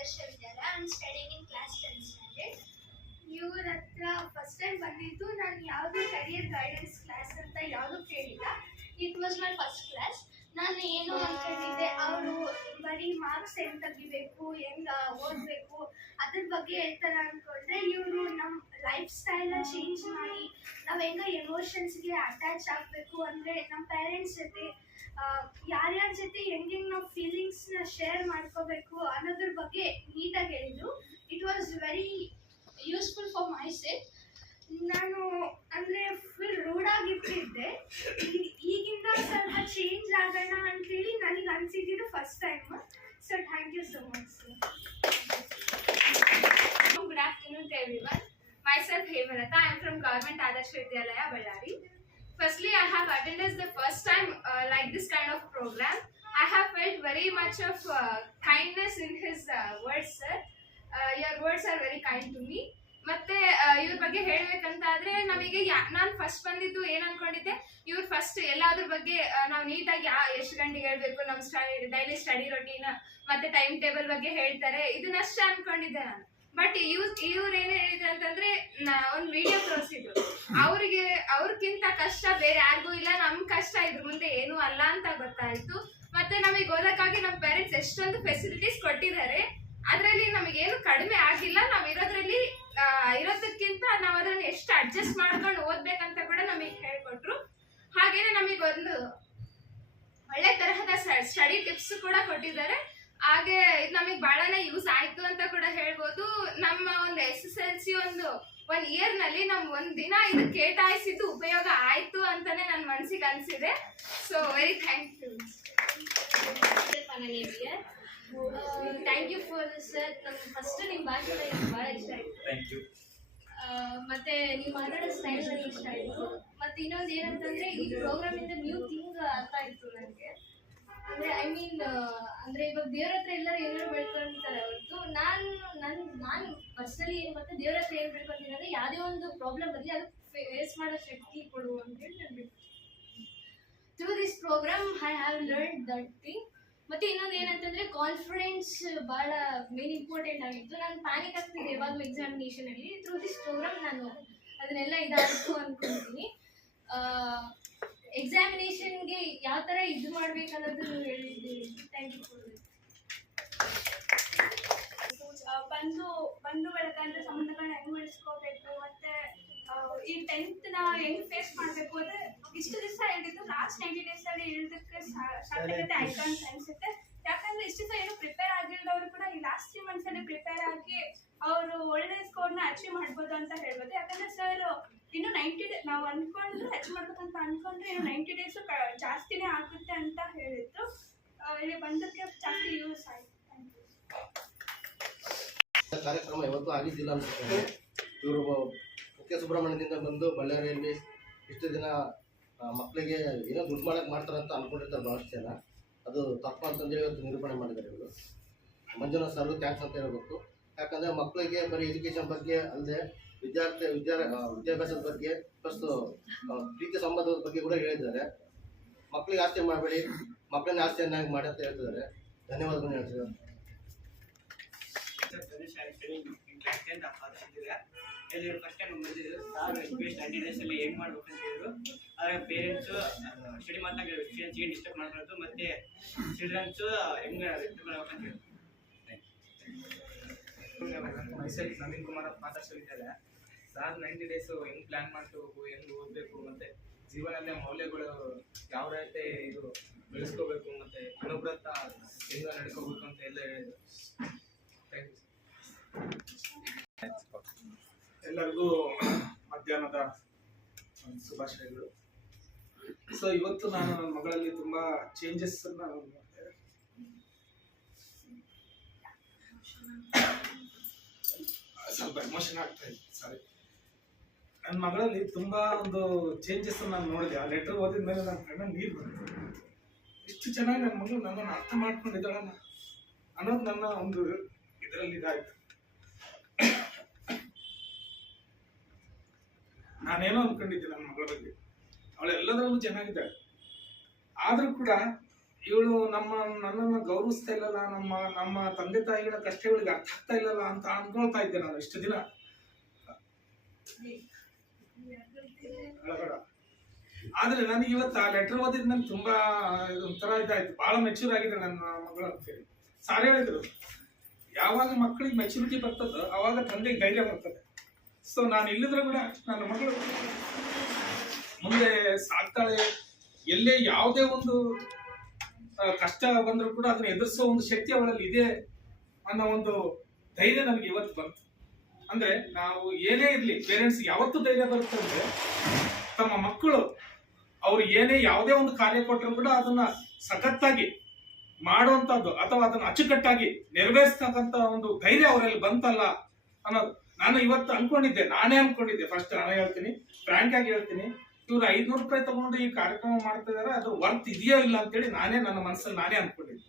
Adarsh Vidyalaya. I am studying in class 10th standard. ಇವ್ರ ಹತ್ರ first time ಬಂದಿದ್ದು ನಾನು ಯಾವುದು ಕರಿಯರ್ ಗೈಡೆನ್ಸ್ ಕ್ಲಾಸ್ ಅಂತ ಯಾವುದು ಕೇಳಿಲ್ಲ. It was my first class. ನಾನು ಏನು ಅಂದ್ಕೊಂಡಿದ್ದೆ, ಅವರು ಬರೀ ಮಾರ್ಕ್ಸ್ ಹೆಂಗೆ ತೆಗಿಬೇಕು, ಹೆಂಗೆ ಓದಬೇಕು ಅದ್ರ ಬಗ್ಗೆ ಹೇಳ್ತಾರೆ ಅಂದ್ಕೊಂಡ್ರೆ, ಇವರು ನಮ್ಮ ಲೈಫ್ ಸ್ಟೈಲ್ನ ಚೇಂಜ್ ಮಾಡಿ ನಾವು ಹೆಂಗೆ ಎಮೋಷನ್ಸ್ಗೆ ಅಟ್ಯಾಚ್ ಆಗಬೇಕು, ಅಂದರೆ ನಮ್ಮ ಪೇರೆಂಟ್ಸ್ ಜೊತೆ ಯಾರ್ಯಾರ ಜೊತೆ ಹೆಂಗೆ ನಾವು ಫೀಲಿಂಗ್ಸ್ನ ಶೇರ್ ಮಾಡ್ಕೋಬೇಕು ಅನ್ನೋದ್ರ ಬಗ್ಗೆ ನೀಟಾಗಿ ಹೇಳಿದರು. It was very useful for my self. ನಾನು ಅಂದರೆ ಫುಲ್ ರೂಢಾಗಿರ್ತಿದ್ದೆ, ಈಗಿಂದ ಸ್ವಲ್ಪ ಚೇಂಜ್ ಆಗೋಣ ಅಂತೇಳಿ ನನಗೆ ಅನಿಸಿದ್ದು first time. So thank you so much sir. Good afternoon to everyone. Myself Hemalata. I am from Government Adarsh Vidyalaya, Ballari. Firstly, I have attended the first time like this kind of program. I have felt very much of kindness in his words, sir. Your words are very kind to me. ಮತ್ತೆ ಇವ್ರ ಬಗ್ಗೆ ಹೇಳ್ಬೇಕಂತಾದ್ರೆ, ನಮಗೆ ನಾನು first ಬಂದಿದ್ದು ಏನು ಅನ್ಕೊಂಡಿದ್ದೆ, ಇವ್ರು first ಎಲ್ಲಾದ್ರ ಬಗ್ಗೆ ನಾವು ನೀಟಾಗಿ ಎಷ್ಟು ಗಂಟೆಗೆ ಹೇಳ್ಬೇಕು, ನಮ್ಮ ಡೈಲಿ ಸ್ಟಡಿ ರೊಟೀನ್ ಮತ್ತೆ ಟೈಮ್ ಟೇಬಲ್ ಬಗ್ಗೆ ಹೇಳ್ತಾರೆ, ಇದನ್ನಷ್ಟೇ ಅನ್ಕೊಂಡಿದ್ದೆ ನಾನು. ಬಟ್ ಇವ್ರು ಏನ್ ಹೇಳಿದ್ರು ಅಂತಂದ್ರೆ, ಒಂದು ವಿಡಿಯೋ ತೋರಿಸಿದ್ರು. ಅವ್ರಿಗಿಂತ ಕಷ್ಟ ಬೇರೆ ಯಾರಿಗೂ ಇಲ್ಲ, ನಮ್ ಕಷ್ಟ ಇದ್ರ ಮುಂದೆ ಏನೂ ಅಲ್ಲ ಅಂತ ಗೊತ್ತಾಯ್ತು. ಮತ್ತೆ ನಮಗೆ ಓದಕ್ಕಾಗಿ ನಮ್ಮ ಪೇರೆಂಟ್ಸ್ ಎಷ್ಟೊಂದು ಫೆಸಿಲಿಟೀಸ್ ಕೊಟ್ಟಿದ್ದಾರೆ, ಅದರಲ್ಲಿ ನಮಗೇನು ಕಡಿಮೆ ಆಗಿಲ್ಲ. ನಾವು ಇರೋದಕ್ಕಿಂತ ನಾವು ಅದನ್ನ ಎಷ್ಟು ಅಡ್ಜಸ್ಟ್ ಮಾಡ್ಕೊಂಡು ಓದ್ಬೇಕಂತ ಕೂಡ ನಮಗೆ ಹೇಳ್ಕೊಟ್ರು. ಹಾಗೇನೆ ನಮಗೊಂದು ಒಳ್ಳೆ ತರಹದ ಸ್ಟಡಿ ಟಿಪ್ಸ್ ಕೂಡ ಕೊಟ್ಟಿದ್ದಾರೆ. ಹಾಗೆ ಇದು ನಮಗೆ ಬಹಳನೇ ಯೂಸ್ ಆಯ್ತು ಅಂತ ಕೂಡ ಹೇಳ್ಬೋದು. ನಮ್ಮ ಒಂದು SSLC ಒಂದು ಇಯರ್ ನಲ್ಲಿ ನಮ್ ಒಂದ್ ದಿನ ಇದು ಕೇಟಾಯಿಸಿದ್ದು ಉಪಯೋಗ ಆಯ್ತು ಅಂತಾನೆ ನನ್ನ ಮನಸ್ಸಿಗೆ ಅನ್ಸಿದೆ. So very thank you. Thank you for this sir. ನಮ್ಗೆ ಫಸ್ಟ್ ನಿಮ್ಮ ಭಾಷೆ ಭಾಳ ಇಷ್ಟ ಆಯಿತು. ಮತ್ತೆ ನೀವು ಮಾತಾಡೋ ಸ್ಟೈಲ್ ನನಗೆ ಇಷ್ಟ ಆಯಿತು. ಮತ್ತು ಇನ್ನೊಂದು ಏನಂತಂದರೆ, ಈ ಪ್ರೋಗ್ರಾಮಿಂದ ನ್ಯೂ ಥಿಂಗ್ ಅರ್ಥ ಆಯಿತು ನನಗೆ. ಅಂದರೆ ಐ ಮೀನ್ ಅಂದರೆ ಇವಾಗ ದೇವ್ರ ಹತ್ರ ಎಲ್ಲರೂ ಏನಾದ್ರು ಬೆಳ್ಕೊಳ್ತಾರೆ ಹೊರತು, ನಾನು ಪರ್ಸನಲಿ ಏನು ಮತ್ತೆ ದೇವ್ರ ಹತ್ರ ಏನು ಬೆಳ್ಕೊತೀನಿ ಅಂದರೆ, ಯಾವುದೇ ಒಂದು ಪ್ರಾಬ್ಲಮ್ ಬರಲಿ ಅದು ಫೇಸ್ ಮಾಡೋ ಶಕ್ತಿ ಕೊಡು ಅಂತೇಳಿ ನಾನು through this program I have learn that thing. ಮತ್ತು ಇನ್ನೊಂದು ಏನಂತಂದರೆ, ಕಾನ್ಫಿಡೆನ್ಸ್ ಭಾಳ ಮೇನ್ ಇಂಪಾರ್ಟೆಂಟ್ ಆಗಿತ್ತು. ನಾನು ಪ್ಯಾನಿಕ್ ಆಗ್ತಿದ್ದೆ ಯಾವಾಗಲೂ ಎಕ್ಸಾಮಿನೇಷನಲ್ಲಿ. ಥ್ರೂ ದಿಸ್ ಪ್ರೋಗ್ರಾಮ್ ನಾನು ಅದನ್ನೆಲ್ಲ ಇದಾಯಿತು ಅಂದ್ಕೊಳ್ತೀನಿ. ಎಕ್ಸಾಮಿನೇಷನ್ಗೆ ಯಾವ ಥರ ಇದು ಮಾಡಬೇಕನ್ನೋದು ಹೇಳಿದ್ದೀವಿ. ಥ್ಯಾಂಕ್ ಯು ಫಾರ್ ಬಂಧು ಬಳಗಂದ್ರೆ ಸಂಬಂಧಗಳನ್ನ ಹೆಂಗೆ ಬೆಳೆಸ್ಕೋಬೇಕು, ಮತ್ತು ಈ 10th ಹೆಂಗೆ ಫೇಸ್ ಮಾಡಬೇಕು ಅಂದರೆ, ಇಷ್ಟು ದಿವಸ ಹೇಳಿದ್ದು ಲಾಸ್ಟ್ 90 days ಹೇಳೋದಕ್ಕೆ ಸಾಕಾಗುತ್ತೆ ಆಯ್ತು ಅಂತ ಅನಿಸುತ್ತೆ. ಯಾಕಂದರೆ ಇಷ್ಟು ದಿವಸ ಏನು ಪ್ರಿಪೇರ್ ಆಗಿಲ್ಲದವರು ಕೂಡ ಈ ಲಾಸ್ಟ್ 3 months ಪ್ರಿಪೇರ್ ಆಗಿ ಅವರು ಒಳ್ಳೆ ಸ್ಕೋರ್ನ ಅಚೀವ್ ಮಾಡ್ಬೋದು ಅಂತ ಹೇಳ್ಬೋದು. ಯಾಕಂದರೆ ಸರ್ ಇನ್ನು 90 days ನಾವು ಅಂದ್ಕೊಂಡ್ರೆ ಅಚೀವ್ ಮಾಡ್ಬೇಕಂತ ಅಂದ್ಕೊಂಡ್ರೆ ಇನ್ನು 90 days ಜಾಸ್ತಿನೇ ಆಗುತ್ತೆ ಅಂತ ಹೇಳಿದ್ರು. ಇಲ್ಲಿ ಬಂದಕ್ಕೆ ಜಾಸ್ತಿ ಯೂಸ್ ಆಯಿತು. ಕಾರ್ಯಕ್ರಮ ಇವತ್ತು ಆಗಿದ್ದಿಲ್ಲ ಅನ್ಸುತ್ತೆ. ಇವರು ಕುಕ್ಕೆ ಸುಬ್ರಹ್ಮಣ್ಯದಿಂದ ಬಂದು ಬಳ್ಳಾರಿಯಲ್ಲಿ ಇಷ್ಟು ದಿನ ಮಕ್ಕಳಿಗೆ ಏನೋ ದುಡ್ಡು ಮಾಡಕ್ಕೆ ಮಾಡ್ತಾರಂತ ಅಂದ್ಕೊಂಡಿರ್ತಾರೆ ಭಾಳಷ್ಟು ಜನ. ಅದು ತಪ್ಪು ಅಂತಂದೇಳಿ ಇವತ್ತು ನಿರೂಪಣೆ ಮಾಡಿದ್ದಾರೆ ಇವರು. ಮಂಜುನಾಥ್ ಸರ್ಗೂ ಥ್ಯಾಂಕ್ಸ್ ಅಂತ ಹೇಳ್ಬೇಕು. ಯಾಕಂದರೆ ಮಕ್ಕಳಿಗೆ ಬರೀ ಎಜುಕೇಷನ್ ಬಗ್ಗೆ ಅಲ್ಲದೆ ವಿದ್ಯಾಭ್ಯಾಸದ ಬಗ್ಗೆ ಪ್ಲಸ್ ಪ್ರೀತಿ ಸಂಬಂಧದ ಬಗ್ಗೆ ಕೂಡ ಹೇಳಿದ್ದಾರೆ. ಮಕ್ಕಳಿಗೆ ಆಸ್ತಿ ಮಾಡಬೇಡಿ, ಮಕ್ಕಳನ್ನ ಆಸ್ತಿಯನ್ನಾಗಿ ಮಾಡಿ ಅಂತ ಹೇಳ್ತಿದ್ದಾರೆ. ಧನ್ಯವಾದಗಳು ಹೇಳ್ತಿದ್ದಾರೆ. ಫಸ್ಟ್ ಟೈಮ್ ಬಂದಿದ್ರು ಸಾರ್ ಎಜುಕೇಶನ್ 90 days ಹೆಂಗೆ ಮಾಡ್ಬೇಕು ಅಂತ ಹೇಳಿದ್ರು. ಆಗ ಪೇರೆಂಟ್ಸು ಸ್ಟಡಿ ಮಾತಾಗಿ ಸ್ಟೂಡೆಂಟ್ಸ್ಗೆ ಡಿಸ್ಟರ್ಬ್ ಮಾಡ್ಕೊಳ್ಳೋದು, ಮತ್ತು ಚಿಲ್ಡ್ರನ್ಸು ಹೆಂಗೆ ಇಟ್ಕೊಳ್ಬೇಕಂತ ಹೇಳಿದ್ರು. ಮೈಸೆಲ್ಫ್ ನವೀನ್ ಕುಮಾರ್ ಆದರ್ಶ ವಿದ್ಯಾಲಯ. ಸಾರ್ 90 days ಹೆಂಗೆ ಪ್ಲ್ಯಾನ್ ಮಾಡ್ಕೋಬೇಕು, ಹೆಂಗೆ ಓದಬೇಕು, ಮತ್ತು ಜೀವನದ ಮೌಲ್ಯಗಳು ಯಾವ ರೀತಿ ಇದು ಬೆಳೆಸ್ಕೋಬೇಕು, ಮತ್ತು ಅನುಬ್ರತ ಹೆಂಗೆ ನಡ್ಕೋಬೇಕು ಅಂತ ಎಲ್ಲ ಹೇಳಿದ್ರು. Thank you. ಎಲ್ಲರಿಗೂ ಮಧ್ಯಾಹ್ನದ ಶುಭಾಶಯಗಳು. ಸೊ ಇವತ್ತು ನಾನು ನನ್ನ ಮಗಳಲ್ಲಿ ತುಂಬ ಚೇಂಜಸ್ ಅನ್ನ ನೋಡಿದೆ. ಸ್ವಲ್ಪ ಎಮೋಷನ್ ಆಗ್ತಾ ಇದೆ, ಸಾರಿ. ನನ್ನ ಮಗಳಲ್ಲಿ ತುಂಬಾ ಒಂದು ಚೇಂಜಸ್ ನಾನು ನೋಡಿದೆ. ಆ ಲೆಟರ್ ಓದಿದ ಮೇಲೆ ನನ್ನ ಕಣ್ಣಲ್ಲಿ ನೀರು ಬಂತು. ಇಷ್ಟು ಚೆನ್ನಾಗಿ ನನ್ನ ಮಗಳು ನನ್ನನ್ನು ಅರ್ಥ ಮಾಡ್ಕೊಂಡಿದ್ದಾಳಲ್ಲ ಅನ್ನೋದು ನನ್ನ ಒಂದು ಇದರಲ್ಲಿ ಇದಾಯಿತು. ನಾನೇನೋ ಅಂದ್ಕೊಂಡಿದ್ದೆ ನನ್ನ ಮಗಳ ಬಗ್ಗೆ, ಅವಳು ಎಲ್ಲದರಲ್ಲೂ ಚೆನ್ನಾಗಿದ್ದಾಳೆ. ಆದರೂ ಕೂಡ ಇವಳು ನನ್ನನ್ನು ಗೌರವಿಸ್ತಾ ಇಲ್ಲಲ್ಲ, ನಮ್ಮ ತಂದೆ ತಾಯಿಗಳ ಕಷ್ಟಗಳಿಗೆ ಅರ್ಥ ಆಗ್ತಾ ಇಲ್ಲಲ್ಲ ಅಂತ ಅನ್ಕೊಳ್ತಾ ಇದ್ದೆ ನಾನು ಇಷ್ಟು ದಿನ. ಆದ್ರೆ ನನಗೆ ಇವತ್ತು ಆ ಲೆಟರ್ ಓದಿದ್ ನನ್ಗೆ ತುಂಬಾ ಒಂಥರ ಇದಾಯ್ತು, ಬಹಳ ಮೆಚೂರ್ ಆಗಿದೆ ನನ್ನ ಮಗಳು ಅಂತೇಳಿ. ಸಾರ್ ಹೇಳಿದ್ರು, ಯಾವಾಗ ಮಕ್ಕಳಿಗೆ ಮೆಚುರಿಟಿ ಬರ್ತದೋ ಅವಾಗ ತಂದೆಗೆ ಧೈರ್ಯ ಬರ್ತದೆ. ಸೊ ನಾನು ಇಲ್ಲಿದ್ರೆ ಕೂಡ ನನ್ನ ಮಗಳು ಮುಂದೆ ಸಾಕ್ತಾಳೆ, ಎಲ್ಲೇ ಯಾವುದೇ ಒಂದು ಕಷ್ಟ ಬಂದರೂ ಕೂಡ ಅದನ್ನ ಎದುರಿಸೋ ಒಂದು ಶಕ್ತಿ ಅವಳಲ್ಲಿ ಇದೆ ಅನ್ನೋ ಒಂದು ಧೈರ್ಯ ನನಗೆ ಇವತ್ತು ಬಂತು. ಅಂದ್ರೆ ನಾವು ಏನೇ ಇರ್ಲಿ, ಪೇರೆಂಟ್ಸ್ ಯಾವತ್ತೂ ಧೈರ್ಯ ಬರುತ್ತೆ ಅಂದ್ರೆ ತಮ್ಮ ಮಕ್ಕಳು ಅವ್ರು ಏನೇ ಯಾವುದೇ ಒಂದು ಕಾರ್ಯ ಕೊಟ್ಟರು ಕೂಡ ಅದನ್ನ ಸಖತ್ತಾಗಿ ಮಾಡುವಂತದ್ದು ಅಥವಾ ಅದನ್ನ ಅಚ್ಚುಕಟ್ಟಾಗಿ ನೆರವೇರಿಸ್ತಕ್ಕಂತ ಒಂದು ಧೈರ್ಯ ಅವರಲ್ಲಿ ಬಂತಲ್ಲ ಅನ್ನೋದು ನಾನು ಇವತ್ತು ನಾನೇ ಅನ್ಕೊಂಡಿದ್ದೆ. ಫಸ್ಟ್ ನಾನೇ ಹೇಳ್ತೀನಿ, ಫ್ರಾಂಕ್ ಆಗಿ ಹೇಳ್ತೀನಿ, ಇವ್ರು 500 ರೂಪಾಯಿ ತಗೊಂಡು ಈ ಕಾರ್ಯಕ್ರಮ ಮಾಡ್ತಾ ಇದಾರೆ, ಅದು ವರ್ತ್ ಇದೆಯೋ ಇಲ್ಲ ಅಂತೇಳಿ ನನ್ನ ಮನಸ್ಸಲ್ಲಿ ನಾನೇ ಅನ್ಕೊಂಡಿದ್ದೆ.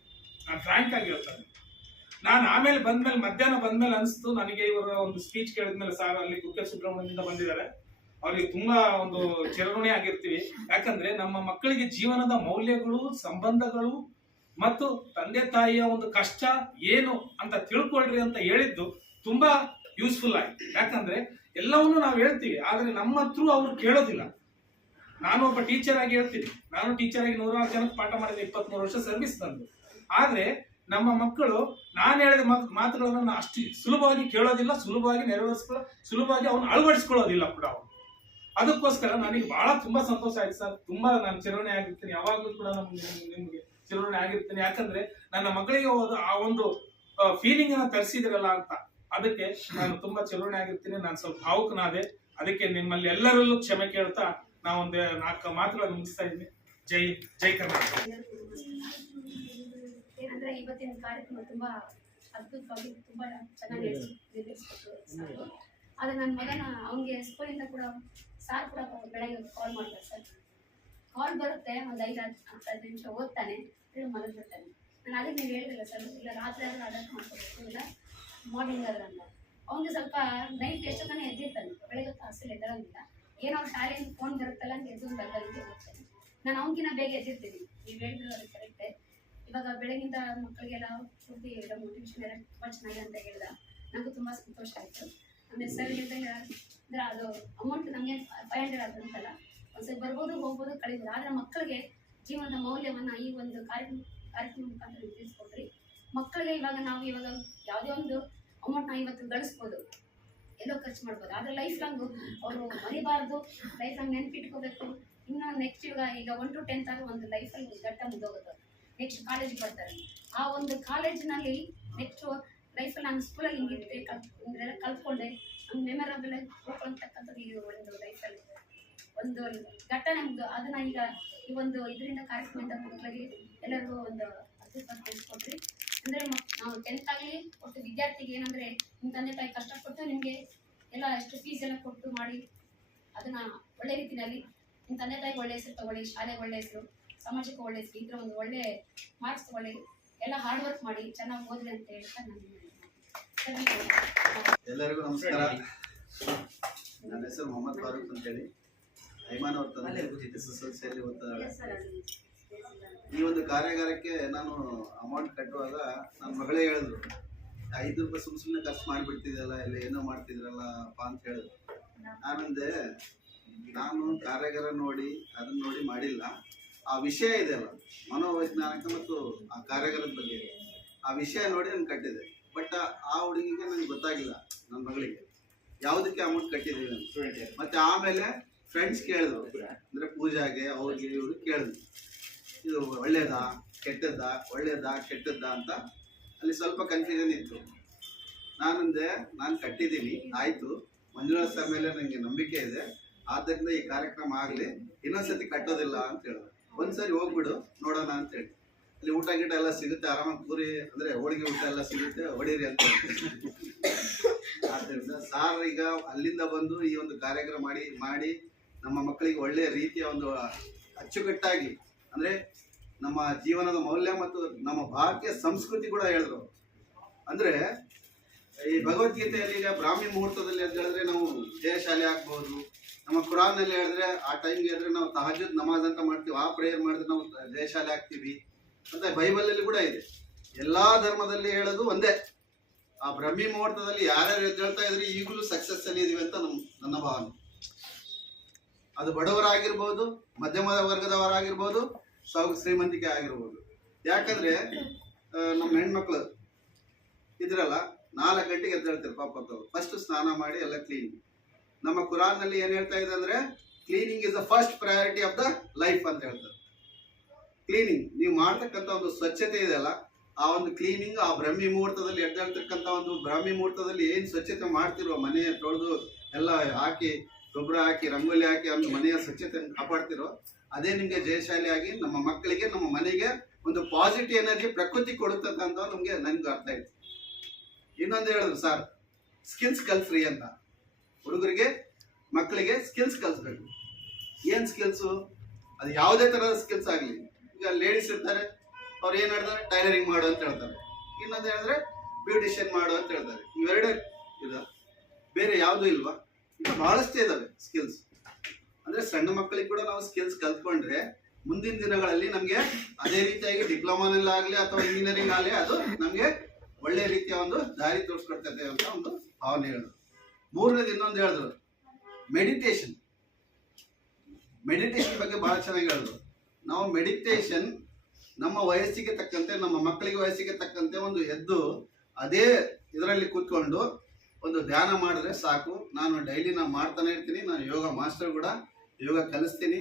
ನಾನು ಫ್ರಾಂಕ್ ಆಗಿ ಹೇಳ್ತೇನೆ. ನಾನು ಆಮೇಲೆ ಮಧ್ಯಾಹ್ನ ಬಂದ್ಮೇಲೆ ಅನಿಸ್ತು ನನಗೆ, ಇವರ ಒಂದು ಸ್ಪೀಚ್ ಕೇಳಿದ್ಮೇಲೆ, ಸಾರ್ ಅಲ್ಲಿ ಕುಕ್ಕೆ ಸುಬ್ರಹ್ಮಣ್ಯದಿಂದ ಬಂದಿದ್ದಾರೆ, ಅವ್ರಿಗೆ ತುಂಬಾ ಒಂದು ಚಿರಋಣಿ ಆಗಿರ್ತೀವಿ. ಯಾಕಂದ್ರೆ ನಮ್ಮ ಮಕ್ಕಳಿಗೆ ಜೀವನದ ಮೌಲ್ಯಗಳು, ಸಂಬಂಧಗಳು ಮತ್ತು ತಂದೆ ತಾಯಿಯ ಒಂದು ಕಷ್ಟ ಏನು ಅಂತ ತಿಳ್ಕೊಳ್ರಿ ಅಂತ ಹೇಳಿದ್ದು ತುಂಬಾ ಯೂಸ್ಫುಲ್ ಆಯ್ತು. ಯಾಕಂದ್ರೆ ಎಲ್ಲವನ್ನೂ ನಾವು ಹೇಳ್ತೀವಿ, ಆದ್ರೆ ನಮ್ಮ ಹತ್ರ ಅವ್ರು ಕೇಳೋದಿಲ್ಲ. ನಾನು ಒಬ್ಬ ಟೀಚರ್ ಆಗಿ ಹೇಳ್ತೀನಿ, ನಾನು ಟೀಚರ್ ಆಗಿ 106 ಜನಕ್ಕೆ ಪಾಠ ಮಾಡಿದೆ, 23 ವರ್ಷ ಸರ್ವಿಸ್ ನಂದು. ಆದ್ರೆ ನಮ್ಮ ಮಕ್ಕಳು ನಾನು ಹೇಳಿದ ಮಾತುಗಳನ್ನು ಅಷ್ಟು ಸುಲಭವಾಗಿ ಕೇಳೋದಿಲ್ಲ, ಸುಲಭವಾಗಿ ಸುಲಭವಾಗಿ ಅವನು ಅಳವಡಿಸ್ಕೊಳ್ಳೋದಿಲ್ಲ ಕೂಡ ಅವನು. ಅದಕ್ಕೋಸ್ಕರ ನನಗೆ ಬಹಳ ತುಂಬಾ ಸಂತೋಷ ಆಯ್ತು ಸರ್. ತುಂಬಾ ನಾನು ಚಿರಋಣಿ ಆಗಿರ್ತೀನಿ, ಯಾವಾಗ್ಲೂ ಕೂಡ ನಿಮ್ಗೆ ಚಿರಋಣಿ ಆಗಿರ್ತೀನಿ. ಯಾಕಂದ್ರೆ ನನ್ನ ಮಕ್ಕಳಿಗೆ ಆ ಒಂದು ಫೀಲಿಂಗ್ ಅನ್ನ ತರಿಸಿದ್ರಲ್ಲ ಅಂತ, ಅದಕ್ಕೆ ನಾನು ತುಂಬಾ ಚಿರಋಣಿ ಆಗಿರ್ತೀನಿ. ನಾನು ಸ್ವಲ್ಪ ಭಾವುಕನಾದೆ, ಅದಕ್ಕೆ ನಿಮ್ಮಲ್ಲಿ ಎಲ್ಲರಲ್ಲೂ ಕ್ಷಮೆ ಕೇಳ್ತಾ ನಾವೊಂದು 4 ಮಾತುಗಳನ್ನು ಮುಗಿಸ್ತಾ ಇದ್ದೀನಿ. ಜೈ ಕರ್ನಾಟಕ. ಏನಂದ್ರೆ ಇವತ್ತಿನ ಕಾರ್ಯಕ್ರಮ ತುಂಬಾ ಅದ್ಭುತವಾಗಿ ತುಂಬಾ ಚೆನ್ನಾಗಿ ನಿರ್ವಹಿಸ್ಕೊಟ್ಟು, ಆದ್ರೆ ನನ್ನ ಮಗನ ಅವನಿಗೆ ಸ್ಕೂಲಿಂದ ಕೂಡ ಸಾರ್ ಕೂಡ ಬೆಳಗ್ಗೆ ಕಾಲ್ ಮಾಡ್ತಾರೆ ಸರ್. ಕಾಲ್ ಬರುತ್ತೆ, ಒಂದು 5-10 ನಿಮಿಷ ಓದ್ತಾನೆ, ಮಲಗಿಬಿಡ್ತಾನೆ. ನಾನು ಅದಕ್ಕೆ ನೀವು ಹೇಳಿದಿಲ್ಲ ಸರ್, ಇಲ್ಲ ರಾತ್ರಿ ಆದ್ರೆ ಅಡಾಪ್ಟ್ ಮಾಡ್ಕೋಬೇಕು, ಇಲ್ಲ ಮಾರ್ನಿಂಗ್ ಆದ್ರೆ ಅಂತ. ಅವ್ನಿಗೆ ಸ್ವಲ್ಪ ನೈಟ್ ಎಷ್ಟೊತ್ತಾನೆ ಎದ್ದಿರ್ತಾನೆ, ಬೆಳಗ್ಗೆ ಅಸಲು ಎದ್ದರಂಗಿಲ್ಲ. ಏನೋ ಶಾಲೆಯಿಂದ ಫೋನ್ ಬರುತ್ತಲ್ಲ ಅಂತ ಎದ್ದು ಬರ್ದಂಗೆ ಹೋಗ್ತಾನೆ. ನಾನು ಅವನಿಗಿನ್ನ ಬೇಗ ಎದ್ದಿರ್ತೀನಿ, ನೀವು ಹೇಳಿದ್ರು ಅದು ಕರೆಕ್ಟೇ. ಇವಾಗ ಬೆಳಗಿಂದ ಮಕ್ಕಳಿಗೆಲ್ಲ ಫುಡ್ ಮೋಟಿವೇಶನ್ ಎಲ್ಲ ತುಂಬ ಚೆನ್ನಾಗಿದೆ ಅಂತ ಹೇಳಿದ, ನನಗೂ ತುಂಬ ಸಂತೋಷ ಆಯಿತು. ಆಮೇಲೆ ಸರ್ ಹೇಳಿದಾಗ ಅಂದರೆ ಅದು ಅಮೌಂಟ್ ನಮಗೆ 500 ಆದಂತಲ್ಲ, ಒಂದ್ಸರಿ ಬರ್ಬೋದು ಹೋಗ್ಬೋದು ಕಳಿಬೋದು, ಆದರೆ ಮಕ್ಕಳಿಗೆ ಜೀವನದ ಮೌಲ್ಯವನ್ನು ಈ ಒಂದು ಕಾರ್ಯಕ್ರಮ ಮುಖಾಂತರ ತಿಳಿಸ್ಕೊಡ್ರಿ. ಮಕ್ಕಳಿಗೆ ಇವಾಗ ಯಾವುದೇ ಒಂದು ಅಮೌಂಟ್ನ ಇವತ್ತು ಗಳಿಸ್ಬೋದು, ಎಲ್ಲೋ ಖರ್ಚು ಮಾಡ್ಬೋದು, ಆದರೆ ಲೈಫ್ ಲಾಂಗು ಅವರು ಮರಿಬಾರ್ದು, ಲೈಫ್ ಲಾಂಗ್ ನೆನಪಿಟ್ಕೋಬೇಕು. ಇನ್ನು ನೆಕ್ಸ್ಟ್ ಈಗ 1 to 10th ಆಗಿ ಒಂದು ಲೈಫಲ್ಲಿ ಗಟ್ಟ ಮುದ್ದೋಗುತ್ತೆ, ನೆಕ್ಸ್ಟ್ ಕಾಲೇಜಿಗೆ ಬರ್ತಾರೆ. ಆ ಒಂದು ಕಾಲೇಜಿನಲ್ಲಿ ನೆಕ್ಸ್ಟ್ ಲೈಫಲ್ಲಿ ನಾನು ಸ್ಕೂಲಲ್ಲಿ ಹಿಂಗಿದ್ದೆ ಹಿಂಗೆಲ್ಲ ಕಲ್ತ್ಕೊಂಡೆ, ನಮ್ಗೆ ಮೆಮೊರಬಲ್ ಹೋಗ್ಕೊಳ್ತಕ್ಕಂಥದ್ದು ಈ ಒಂದು ಲೈಫಲ್ಲಿ ಒಂದು ಘಟ್ಟ ನಮ್ದು. ಅದನ್ನ ಈಗ ಈ ಒಂದು ಇದರಿಂದ ಕಾರ್ಯಕ್ರಮದ ಮಕ್ಕಳಿಗೆ ಎಲ್ಲರಿಗೂ ಒಂದು ಅದ್ಭುತ ತಿಳಿಸ್ಕೊಟ್ರಿ. ಅಂದರೆ ನಾವು 10th ಆಗಲಿ ಒಟ್ಟು ವಿದ್ಯಾರ್ಥಿಗೆ ಏನಂದರೆ ನಿಮ್ಮ ತಂದೆ ತಾಯಿ ಕಷ್ಟಪಟ್ಟು ನಿಮಗೆ ಎಲ್ಲ ಎಷ್ಟು ಫೀಸ್ ಎಲ್ಲ ಕೊಟ್ಟು ಮಾಡಿ ಅದನ್ನ ಒಳ್ಳೆ ರೀತಿಯಲ್ಲಿ ನಿಮ್ಮ ತಂದೆ ತಾಯಿಗೆ ಒಳ್ಳೆ ಹೆಸರು ತಗೊಳ್ಳಿ, ಶಾಲೆಗೆ ಒಳ್ಳೆ ಹೆಸರು, ಸಮಾಜಕ್ಕೆ ಒಳ್ಳೆ ಹೆಸರು, ಇದ್ರ ಒಂದು ಒಳ್ಳೆ ಮಾರ್ಕ್ಸ್ ತಗೊಳ್ಳಿ, ಎಲ್ಲ ಹಾರ್ಡ್ ವರ್ಕ್ ಮಾಡಿ ಚೆನ್ನಾಗಿ ಓದ್ರಿ ಅಂತ ಹೇಳ್ತಾ ನಾನು ಎಲ್ಲರಿಗೂ ನಮಸ್ಕಾರ. ನನ್ನ ಹೆಸರು ಮೊಹಮ್ಮದ್ ಫಾರೂಕ್ ಅಂತೇಳಿ, ಐಮಾನ್ ಅವ್ರ ತಂದೆ SSLC ಅಲ್ಲಿ ಓದ್ತಾಳೆ. ಈ ಒಂದು ಕಾರ್ಯಾಗಾರಕ್ಕೆ ನಾನು ಅಮೌಂಟ್ ಕಟ್ಟುವಾಗ ನನ್ನ ಮಗಳೇ ಹೇಳಿದ್ರು, 5 ರೂಪಾಯಿ ಸುಮ್ಮನೆ ಖರ್ಚು ಮಾಡಿಬಿಡ್ತಿದ್ದಲ್ಲ, ಇಲ್ಲ ಏನೋ ಮಾಡ್ತಿದ್ರಲ್ಲ ಅಪ್ಪ ಅಂತ ಹೇಳಿದ್ರು. ನಾನಂದೆ, ನಾನು ಕಾರ್ಯಾಗಾರ ನೋಡಿ ಅದನ್ನ ನೋಡಿ ಮಾಡಿಲ್ಲ, ಆ ವಿಷಯ ಇದೆಯಲ್ಲ ಮನೋವೈಜ್ಞಾನಿಕ ಮತ್ತು ಆ ಕಾರ್ಯಾಗಾರದ ಬಗ್ಗೆ ಆ ವಿಷಯ ನೋಡಿ ನಾನು ಕಟ್ಟಿದೆ. ಬಟ್ ಆ ಹುಡುಗಿಗೆ ನನಗೆ ಗೊತ್ತಾಗಿಲ್ಲ, ನನ್ನ ಮಗಳಿಗೆ ಯಾವುದಕ್ಕೆ ಅಮೌಂಟ್ ಕಟ್ಟಿದ್ದೀವಿ ಅಂತ. ಮತ್ತೆ ಆಮೇಲೆ ಫ್ರೆಂಡ್ಸ್ ಕೇಳಿದ್ರು, ಅಂದರೆ ಪೂಜಾಗೆ ಅವ್ರಿಗೆ ಇವರು ಕೇಳಿದ್ರು, ಇದು ಒಳ್ಳೇದಾ ಕೆಟ್ಟದ್ದಾ, ಒಳ್ಳೇದಾ ಕೆಟ್ಟದ್ದಾ ಅಂತ. ಅಲ್ಲಿ ಸ್ವಲ್ಪ ಕನ್ಫ್ಯೂಷನ್ ಇತ್ತು. ನಾನಂದೆ, ನಾನು ಕಟ್ಟಿದ್ದೀನಿ, ಆಯಿತು, ಮಂಜುನಾಥ್ ಸರ್ ಮೇಲೆ ನನಗೆ ನಂಬಿಕೆ ಇದೆ, ಆದ್ದರಿಂದ ಈ ಕಾರ್ಯಕ್ರಮ ಆಗಲಿ, ಇನ್ನೊಂದ್ಸತಿ ಕಟ್ಟೋದಿಲ್ಲ ಅಂತ ಹೇಳಿದ್ರು. ಒಂದ್ಸರಿ ಹೋಗ್ಬಿಡು ನೋಡೋಣ ಅಂತ ಹೇಳಿ. ಅಲ್ಲಿ ಊಟ ಗೀಟ ಎಲ್ಲ ಸಿಗುತ್ತೆ, ಆರಾಮಾಗಿ ಪೂರಿ ಅಂದರೆ ಹೋಳಿಗೆ ಊಟ ಎಲ್ಲ ಸಿಗುತ್ತೆ, ಹೊಡೀರಿ ಅಂತ ಹೇಳ್ತೀನಿ. ಆದ್ದರಿಂದ ಸಾರ್ ಈಗ ಅಲ್ಲಿಂದ ಬಂದು ಈ ಒಂದು ಕಾರ್ಯಕ್ರಮ ಮಾಡಿ ನಮ್ಮ ಮಕ್ಕಳಿಗೆ ಒಳ್ಳೆಯ ರೀತಿಯ ಒಂದು ಅಚ್ಚುಕಟ್ಟಾಗಿ ಅಂದರೆ ನಮ್ಮ ಜೀವನದ ಮೌಲ್ಯ ಮತ್ತು ನಮ್ಮ ಭಾರತೀಯ ಸಂಸ್ಕೃತಿ ಕೂಡ ಹೇಳಿದ್ರು. ಅಂದರೆ ಈ ಭಗವದ್ಗೀತೆಯಲ್ಲಿ ಈಗ ಬ್ರಾಹ್ಮಿ ಮುಹೂರ್ತದಲ್ಲಿ ಅಂತ ಹೇಳಿದ್ರೆ ನಾವು ಜಯಶಾಲೆ ಆಗ್ಬೋದು, ನಮ್ಮ ಕುರಾನ್ನಲ್ಲಿ ಹೇಳಿದ್ರೆ ಆ ಟೈಮ್ಗೆ ಹೇಳಿದ್ರೆ ನಾವು ತಹಜುದ್ ನಮಾಜ್ ಅಂತ ಮಾಡ್ತೀವಿ, ಆ ಪ್ರೇಯರ್ ಮಾಡಿದ್ರೆ ನಾವು ಜಯಶಾಲೆ ಆಗ್ತೀವಿ. ಅಂತ ಬೈಬಲಲ್ಲಿ ಕೂಡ ಇದೆ. ಎಲ್ಲಾ ಧರ್ಮದಲ್ಲಿ ಹೇಳೋದು ಒಂದೇ, ಆ ಬ್ರಹ್ಮಿ ಮುಹೂರ್ತದಲ್ಲಿ ಯಾರ್ಯಾರು ಎದ್ದೇಳ್ತಾ ಇದ್ರಿ ಈಗಲೂ ಸಕ್ಸಸ್ ಅಲ್ಲಿ ಇದೀವಿ ಅಂತ ನನ್ನ ಭಾವನೆ. ಅದು ಬಡವರಾಗಿರ್ಬೋದು, ಮಧ್ಯಮ ವರ್ಗದವರಾಗಿರ್ಬೋದು, ಶ್ರೀಮಂತಿಕೆ ಆಗಿರ್ಬೋದು. ಯಾಕಂದ್ರೆ ನಮ್ಮ ಹೆಣ್ಮಕ್ಳು ಇದ್ರಲ್ಲ 4 ಗಂಟೆಗೆ ಎದ್ದೇಳ್ತಾರೆ ಪಾಪ. ಫಸ್ಟ್ ಸ್ನಾನ ಮಾಡಿ ಎಲ್ಲ ಕ್ಲೀನ್. ನಮ್ಮ ಕುರಾನ್ ನಲ್ಲಿ ಏನ್ ಹೇಳ್ತಾ ಇದೆ ಅಂದ್ರೆ cleaning is the first priority of the life ಅಂತ ಹೇಳ್ತಾರೆ. ಕ್ಲೀನಿಂಗ್, ನೀವು ಮಾಡ್ತಕ್ಕಂಥ ಒಂದು ಸ್ವಚ್ಛತೆ ಇದೆಯಲ್ಲ, ಆ ಒಂದು ಕ್ಲೀನಿಂಗ್, ಆ ಬ್ರಹ್ಮಿ ಮುಹೂರ್ತದಲ್ಲಿ ಎದ್ದೇಳ್ತಕ್ಕಂಥ ಒಂದು ಬ್ರಾಹ್ಮಿ ಮುಹೂರ್ತದಲ್ಲಿ ಏನ್ ಸ್ವಚ್ಛತೆ ಮಾಡ್ತಿರೋ, ಮನೆ ತೊಳೆದು ಎಲ್ಲ ಹಾಕಿ ಗೊಬ್ಬರ ಹಾಕಿ ರಂಗೋಲಿ ಹಾಕಿ ಒಂದು ಮನೆಯ ಸ್ವಚ್ಛತೆ ಕಾಪಾಡ್ತಿರೋ, ಅದೇ ನಿಮ್ಗೆ ಜಯಶಾಲಿಯಾಗಿ ನಮ್ಮ ಮಕ್ಕಳಿಗೆ, ನಮ್ಮ ಮನೆಗೆ ಒಂದು ಪಾಸಿಟಿವ್ ಎನರ್ಜಿ ಪ್ರಕೃತಿ ಕೊಡುತ್ತಂತ ನನ್ಗೆ ಅರ್ಥ ಆಯ್ತು. ಇನ್ನೊಂದು ಹೇಳಿದ್ರು ಸರ್, ಸ್ಕಿಲ್ಸ್ ಕಲ್ಸ್ರಿ ಅಂತ. ಹುಡುಗರಿಗೆ ಮಕ್ಕಳಿಗೆ ಸ್ಕಿಲ್ಸ್ ಕಲಿಸ್ಬೇಕು. ಏನ್ ಸ್ಕಿಲ್ಸು? ಅದು ಯಾವುದೇ ತರಹದ ಸ್ಕಿಲ್ಸ್ ಆಗಲಿ. ಈಗ ಲೇಡೀಸ್ ಇರ್ತಾರೆ, ಅವ್ರು ಏನ್ ಹೇಳ್ತಾರೆ, ಟೈಲರಿಂಗ್ ಮಾಡು ಅಂತ ಹೇಳ್ತಾರೆ. ಇನ್ನೊಂದು ಹೇಳಿದ್ರೆ ಬ್ಯೂಟಿಷಿಯನ್ ಮಾಡು ಅಂತ ಹೇಳ್ತಾರೆ. ಇವೆರಡೇ ಇಲ್ಲ, ಬೇರೆ ಯಾವುದೂ ಇಲ್ವಾ? ಈಗ ಬಹಳಷ್ಟೇ ಇದಾವೆ ಸ್ಕಿಲ್ಸ್. ಅಂದ್ರೆ ಸಣ್ಣ ಮಕ್ಕಳಿಗೆ ಕೂಡ ನಾವು ಸ್ಕಿಲ್ಸ್ ಕಲ್ತ್ಕೊಂಡ್ರೆ ಮುಂದಿನ ದಿನಗಳಲ್ಲಿ ನಮ್ಗೆ ಅದೇ ರೀತಿಯಾಗಿ ಡಿಪ್ಲೊಮಾನಲ್ಲಾಗ್ಲಿ ಅಥವಾ ಇಂಜಿನಿಯರಿಂಗ್ ಆಗಲಿ ಅದು ನಮ್ಗೆ ಒಳ್ಳೆ ರೀತಿಯ ಒಂದು ದಾರಿ ತೋರಿಸ್ಕೊಡ್ತದೆ ಅಂತ ಒಂದು ಭಾವನೆ ಹೇಳಿದ್ರು. ಮೂರನೇದು ಇನ್ನೊಂದು ಹೇಳಿದ್ರು, ಮೆಡಿಟೇಷನ್ ಬಗ್ಗೆ ಬಹಳ ಚೆನ್ನಾಗಿ ಹೇಳಿದ್ರು. ನಾವು ಮೆಡಿಟೇಷನ್ ನಮ್ಮ ವಯಸ್ಸಿಗೆ ತಕ್ಕಂತೆ, ನಮ್ಮ ಮಕ್ಕಳಿಗೆ ವಯಸ್ಸಿಗೆ ತಕ್ಕಂತೆ ಒಂದು ಎದ್ದು ಅದೇ ಇದರಲ್ಲಿ ಕೂತ್ಕೊಂಡು ಒಂದು ಧ್ಯಾನ ಮಾಡಿದ್ರೆ ಸಾಕು. ನಾನು ಡೈಲಿ ಮಾಡ್ತಾನೆ ಇರ್ತೀನಿ. ನಾನು ಯೋಗ ಮಾಸ್ಟರ್ ಕೂಡ, ಯೋಗ ಕಲಿಸ್ತೀನಿ.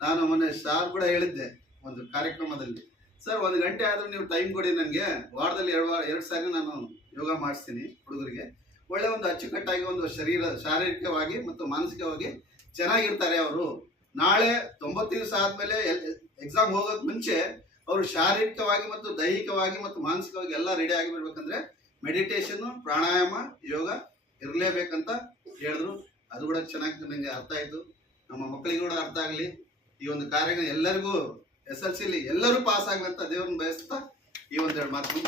ನಾನು ಮೊನ್ನೆ ಸಾರ್ ಕೂಡ ಹೇಳಿದ್ದೆ ಒಂದು ಕಾರ್ಯಕ್ರಮದಲ್ಲಿ, ಸರ್ 1 ಗಂಟೆ ಆದರೂ ನೀವು ಟೈಮ್ ಕೊಡಿ ನನಗೆ, ವಾರದಲ್ಲಿ 2 ಸಾರಿ ನಾನು ಯೋಗ ಮಾಡಿಸ್ತೀನಿ ಹುಡುಗರಿಗೆ. ಒಳ್ಳೆ ಒಂದು ಅಚ್ಚುಕಟ್ಟಾಗಿ ಒಂದು ಶಾರೀರಿಕವಾಗಿ ಮತ್ತು ಮಾನಸಿಕವಾಗಿ ಚೆನ್ನಾಗಿರ್ತಾರೆ ಅವರು. ನಾಳೆ 90 ದಿವಸ ಆದಮೇಲೆ ಎಕ್ಸಾಮ್ ಹೋಗೋಕೆ ಮುಂಚೆ ಅವರು ಶಾರೀರಿಕವಾಗಿ ಮತ್ತು ದೈಹಿಕವಾಗಿ ಮತ್ತು ಮಾನಸಿಕವಾಗಿ ಎಲ್ಲ ರೆಡಿ ಆಗಿಬಿಡ್ಬೇಕಂದ್ರೆ ಮೆಡಿಟೇಷನ್, ಪ್ರಾಣಾಯಾಮ, ಯೋಗ ಇರಲೇಬೇಕಂತ ಹೇಳಿದ್ರು. ಅದು ಕೂಡ ಚೆನ್ನಾಗಿ ನನಗೆ ಅರ್ಥ ಆಯಿತು. ನಮ್ಮ ಮಕ್ಕಳಿಗೆ ಕೂಡ ಅರ್ಥ ಆಗಲಿ. ಈ ಒಂದು ಕಾರ್ಯಕ್ರಮ ಎಲ್ಲರಿಗೂ SLC ಎಲ್ಲರೂ ಪಾಸ್ ಆಗಲಿ ಅಂತ ದೇವ್ರನ್ನ ಬಯಸ್ತಾ ಈ ಒಂದೆರಡು ಮಾತು